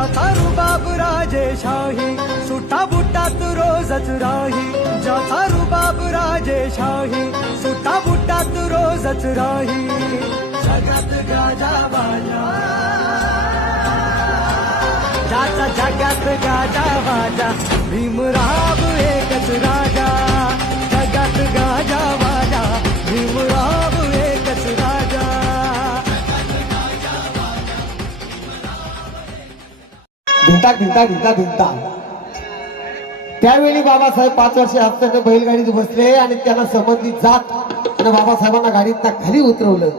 ज्याचा रुबाब राजेशाही सुटा बुटात रोजच राही ज्याचा रुबाब राजेशाही सुटा बुटात रोजच राही जगात गाजा बाजा ज्याचा जगात गाजा बाजा भीमराव एकच राजा जगात गाजा बाजा भीमराव एकच राजा धिंता धिंता धिंता धिंता त्यावेळी बाबासाहेब 5 वर्षे असताना बैलगाडीत बसले आणि त्यांना संबंधित जात आणि बाबासाहेबांना गाडीत खाली उतरवलं.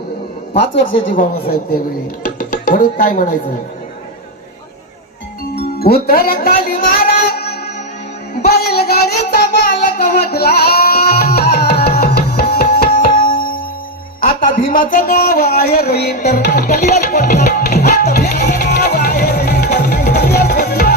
5 वर्षाची बाबासाहेब त्यावेळी. म्हणून काय म्हणायचं, उतर खाली मारा बैलगाडीचा मालक म्हटला, आता भीमाचं नाव आहे इंटरनॅशनल एअरपोर्टला. आता भीमाचं नाव आहे इंटरनॅशनल एअरपोर्टला.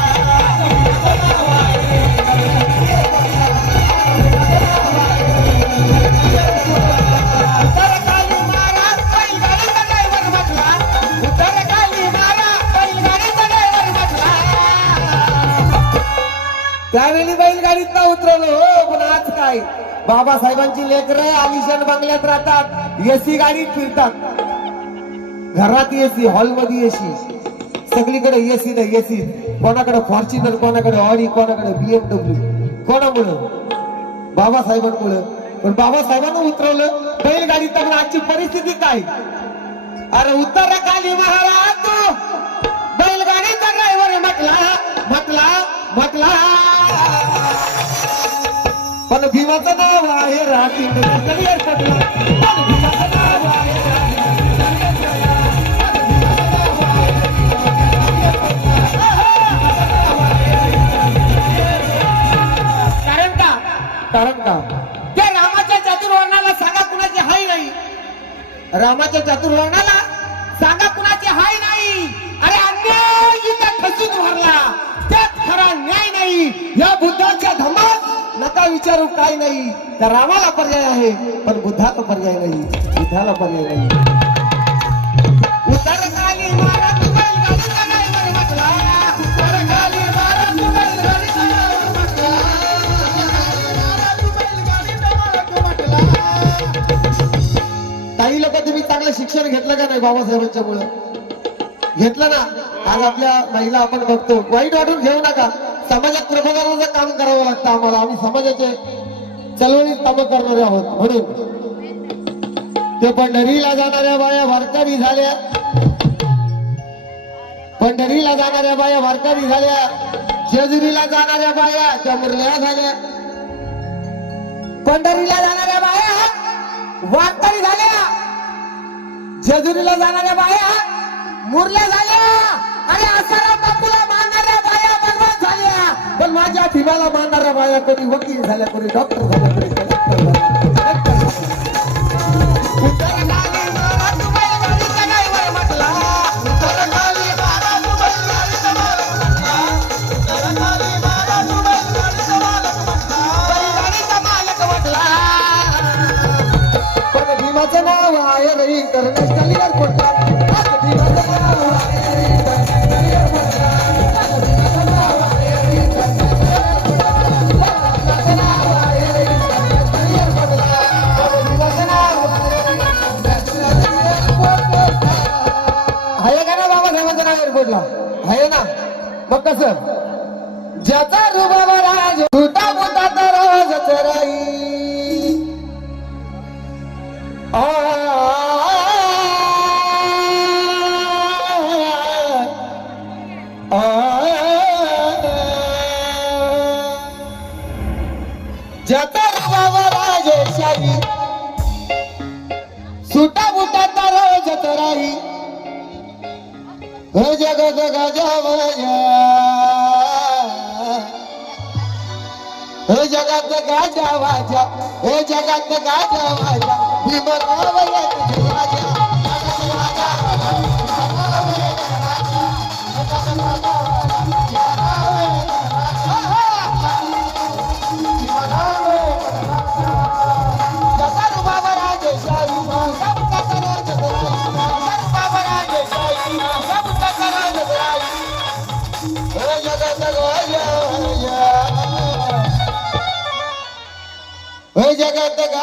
त्यावेळी बैलगाडीत उतरवलं हो. पण आज काय, बाबासाहेबांची लेकरं आलिशान बंगल्यात राहतात, एसी गाडीत फिरतात. घरात एसी, हॉलमध्ये एसी, सगळीकडे एसी नाही एसी. कोणाकडे फॉर्च्युनर, कोणाकडे ऑडी, कोणाकडे BMW. कोणामुळं? बाबासाहेबांमुळं. पण बाबासाहेबांना उतरवलं बैलगाडीत. तर आजची परिस्थिती काय? अरे उतर खाली महाराज तू बैलगाडीचा ड्रायव्हर म्हटला म्हटला म्हटला, पण भीमाचं नाव आहे राठी. कारण का त्या रामाच्या चातुर्वर्णाला सांगा कुणाची हाय नाही. रामाच्या चातुर्वर्णाला सांगा कुणाची हाय नाही. अरे अन्याय इथं खचून भरला, त्यात खरा न्याय नाही. या बुद्धाच्या धम्मात नका विचारू काय नाही. त्या रामाला पर्याय आहे पण बुद्धाला पर्याय नाही, बुद्धाला पर्याय नाही. उतर खाली मारा तू बैलगाडीचा ड्रायव्हर म्हटला, उतर खाली मारा तू बैलगाडीचा ड्रायव्हर म्हटला, काही लोक तुम्ही चांगलं शिक्षण घेतलं का नाही बाबासाहेबांच्या मुळे? घेतलं ना. आज आपल्या महिला आपण बघतो, वाईट वाटून घेऊ नका. समाजात प्रबोधनाचं काम करावं लागतं आम्हाला. आम्ही समाजाचे चळवळीत काम करणारे आहोत. म्हणून ते पंढरीला जाणाऱ्या बाया वारकरी झाल्या, पंढरीला जाणाऱ्या बाया वारकरी झाल्या, जेजुरीला जाणाऱ्या बाया त्या मुरल्या झाल्या. पंढरीला जाणाऱ्या बाया वारकरी झाल्या, जेजुरीला जाणाऱ्या बाया मुरल्या झाल्या. आणि आसाराम बापूला मानणाऱ्या बाया बर्बाद झाल्या. पण माझ्या भीमाला मानणाऱ्या बाया कोणी वकील झाल्या, कोणी डॉक्टर झाल्या, कोणी कलेक्टर झाल्या. पण भीमाचं नाव आहे इंटरनॅशनल एअरपोर्टला. आहे ना. मग कसं, ज्याचा रुबाब राज सुटा बुटात रोजच राही. ज्याचा रुबाब राजेशाही सुटा बुटात रोजच राही. हे जगत गाजावाजा, हे जगत गाजावाजा, हे जगत गाजावाजा भीमराव एकच राजा.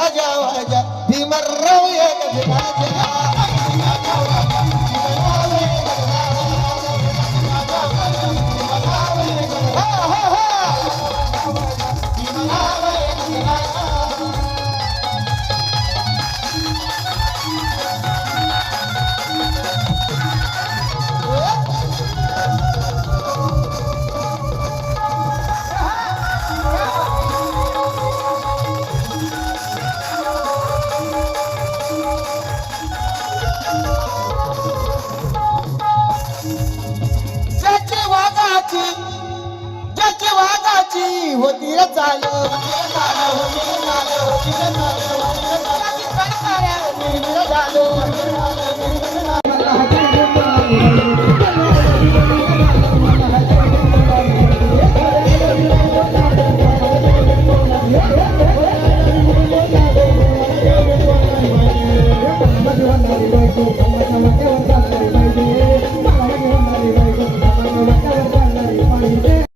गाजा वाजा भीमराव एकच राजा ज्याची वाघाची होती रे चाल Thank you.